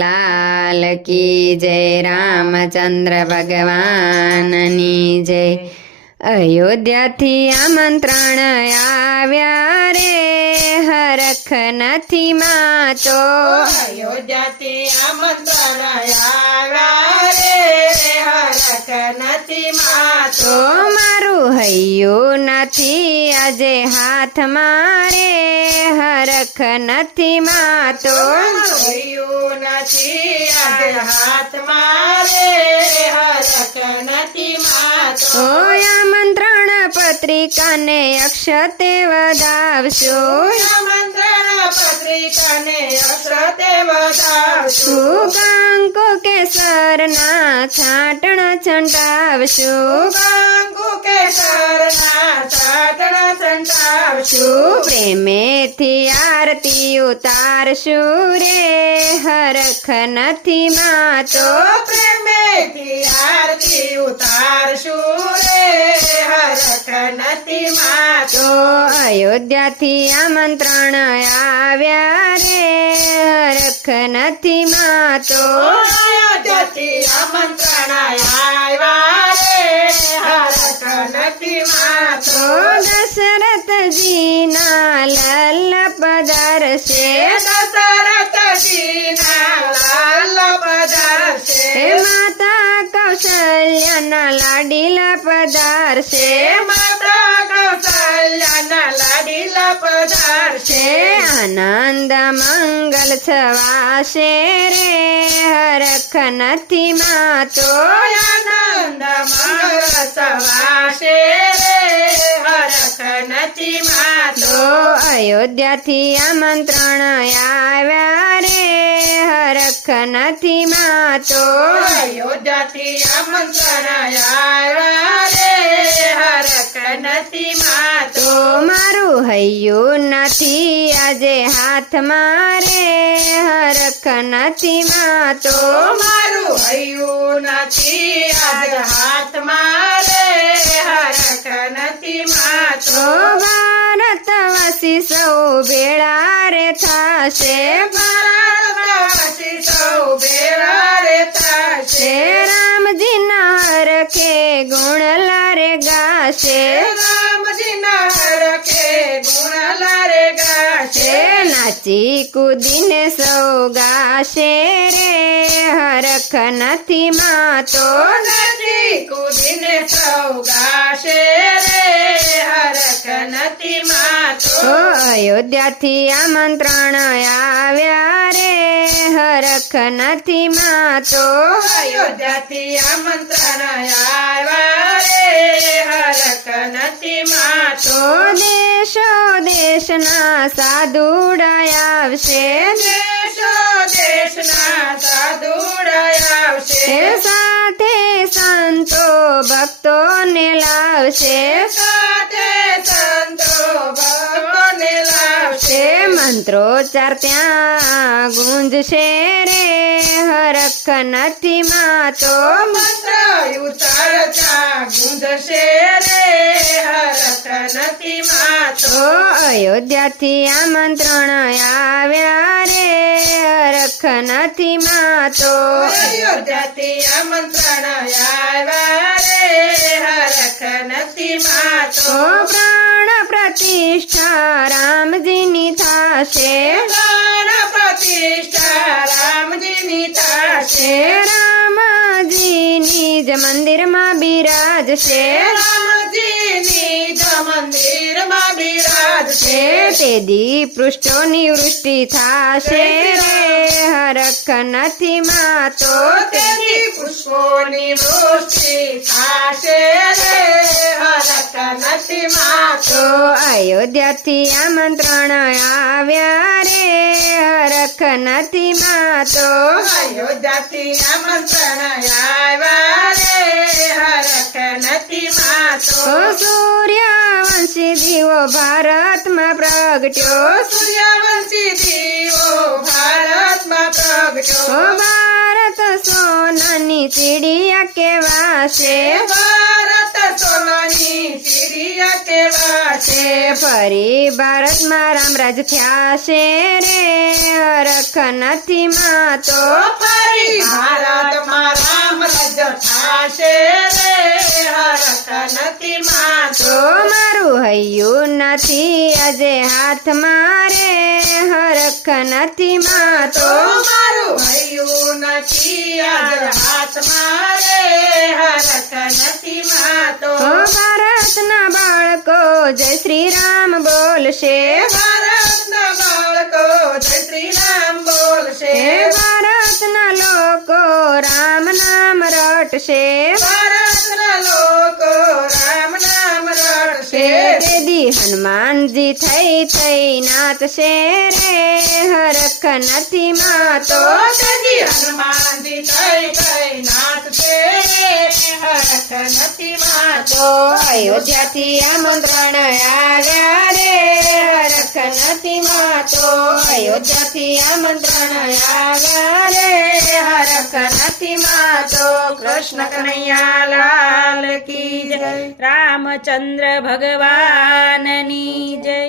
લાલ કી જય રામચંદ્ર ભગવાનની જય। અયોધ્યાથી આમંત્રણ આવ્યા રે હરખ નથી માતો। અયોધ્યાથી આમંત્રણ આવ્યા રે હરખ નથી માતો। મારું હૈયું નથી આજે હાથ મારે હરખ નથી માતો। હૈયું નથી આજે હાથ મારે હરખ નથી માતો। આમંત્રણ પત્રિકાને અક્ષતે વધાવશો। આમંત્રણ પત્રિકાને અક્ષતે વધાવશો। કંકુ કેસરના છાંટણ છંટાવશો। કંકુ કેસરના છાંટણ છંટાવશો। પ્રેમેથી આરતી ઉતારશું રે હરખ નથી માતો। પ્રેમેથી આરતી ઉતારશું રે હરખ નથી માતો। અયોધ્યાથી આમંત્રણ આવ્યા રે હરખ નથી માતો। અયોધ્યાથી આમંત્રણ આવ્યા રે હરખ નથી માતો। દશરથજીના લાલ પધારશે। દશરથજીના લાલ પધારશે। માતા કૌશલ્યાના લાડીલા પધારશે। માતા કૌશલ્યાના લાડીલા પધારશે। આનંદ મંગલ છવાશે રે હરખ નથી માતો। આનંદ મંગળ સવાશે રે હરખ નથી માતો। અયોધ્યાથી આમંત્રણ આવ્યા રે હરખ નથી માતો। અયોધ્યાથી આમંત્રણ આવ્યા રે હરખ નથી માતો। મારું હૈયું નથી આજે હાથ મારે હરખ નથી માતો। મારું હૈયું નથી આજ હાથ મારે હરખ નથી માતો। ભારતવાસી સૌ ભેળા રે થશે। ભારતવાસી સૌ ભેળા રે થશે। રામજીના હરખે ગુણ લારે ગાશે। રામજીના હરખે ગુણ લારે ગાશે। નાચી કૂદીને સૌ ગાશે રે હરખ નથી માતો। નાચી કૂદીને સૌ ગાશે રે હરખ નથી માતો। અયોધ્યાથી આમંત્રણ આવ્યા રે હરખ નથી માતો। અયોધ્યાથી આમંત્રણ આવ્યા રે હરખ નથી માતો। દેશો દેશના સાધુડા આવશે। દેશો દેશના સાધુડા આવશે। સાથે સંતો ભક્તોને લાવશે। સાથે સંતો ભક્તોને લાવશે। મંત્રોચ્ચાર ત્યાં ગુંજશે રે હરખ નથી માતો। મંત્ર ઉચ્ચારતા ગુંજશે રે હરખ નથી માતો। અયોધ્યાથી આમંત્રણ આવ્યા રે હરખ નથી માતો। અયોધ્યાથી આમંત્રણ આવ્યા રે હરખ નથી માતો। પ્રાણ પ્રતિષ્ઠા રામજીની થશે। પ્રાણ પ્રતિષ્ઠા રામજીની થશે। રામજીની જ મંદિરમાં બિરાજશે। રામજીની જ મંદિરમાં બિરાજશે। તેદી પૃષ્ઠોની વૃષ્ટિ થશે રે હરખ નથી માતો। તેથી પુષ્પોની વૃષ્ટિ થશે રે હરખ નથી માતો। અયોધ્યાથી આમંત્રણ આવ્યા રે હરખ નથી માતો। અયોધ્યાથી આમંત્રણ આવ્યા રે હરખ નથી માતો। સૂર્યવંશી દીવો ભારતમાં પ્રગટ્યો। સૂર્યવંશી દીવો ભારતમાં પ્રગટ્યો। ભારત સોનાની ચીડિયા કેવાશે। ભારત સોનાની ચીડિયા કનૈયા કેવા છે ફરી ભારતમાં રામરાજ થયા છે રે હરખ નથી માં તો ફરી ભારતમાં રામ રાજ્ય થાશે રે હરખ નથી માં તો મારું હૈયું નથી આજે હાથમાં રે હરખ નથી માં તો મારું હૈયું નથી આજ હાથમાં રે હરખ નથી માં તો ભારતના બાળકો જય શ્રી રામ બોલશે ભારતના બાળકો જય શ્રી રામ બોલશે ભારતના લોકો રામ નામ રટશે ભારતના લોકો રામ નામ રડશે તેદી હનુમાનજી થઈ નાચશે રે હરખ નથી માં તો તેથી હનુમાનજી થઈ નાચશે હરખ નથી માં તો અયોધ્યાથી આમંત્રણ આવ્યા રે હરખ નથી માં તો અયોધ્યાથી આમંત્રણ આવ્યા રે હરખ નથી માં તો કૃષ્ણ કનૈયા લાલ કી જય રામચંદ્ર ભગવાનની જય.